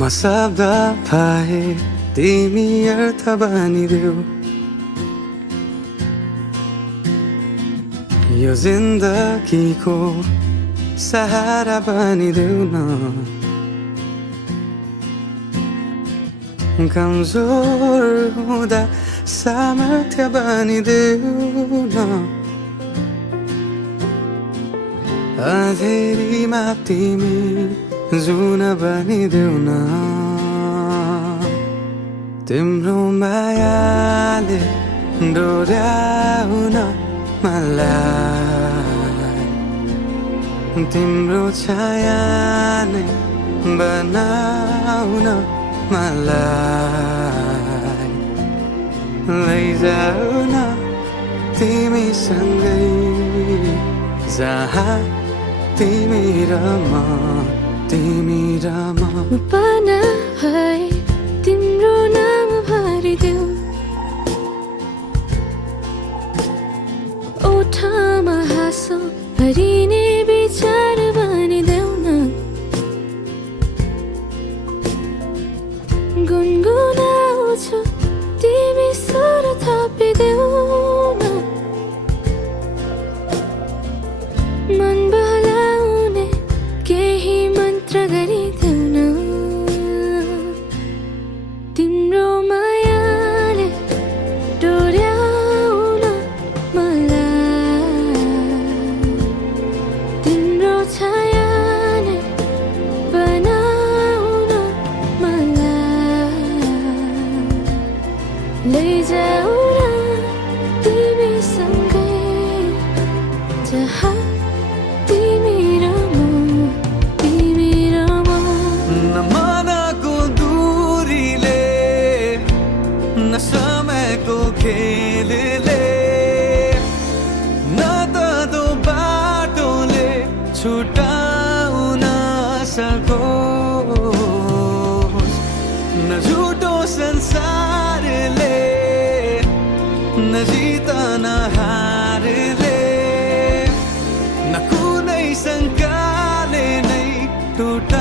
मसब्दा पाए तिमी अर्थ बनिदेऊ यो जिन्दगीको सहारा बनिदेऊ न कमजोर हुँदा सामर्थ्य बनिदेऊ न अँधेरीमा तिमी जुन बनिदेऊ न तिम्रो मायाले डोर्याउन मलाई तिम्रो छायाले बनाउन मलाई लैजाऊ न तिमीसँगै जहाँ तिमी र म पाना भए तिम्रो नाम भरिदेऊ ओठमा हाँसो भरिने विचार बनिदेऊ न गुनगुनाउँछु तिमी स्वर थपिदेऊ न मन बहलाउने केही मन्त्र गरिदेऊ न तिम्रो मायाले डोर्याउन मलाई तिम्रो छायाले बनाउन मलाई लैजाऊ न तिमीसँगै जहाँ तिमी र म नमनको दूरीले न समयको खेलले न त दो बाटोले छुटाउन सकोस् न झुटो संसारले न जित न हारले न कुनै शङ्काले नै टुटा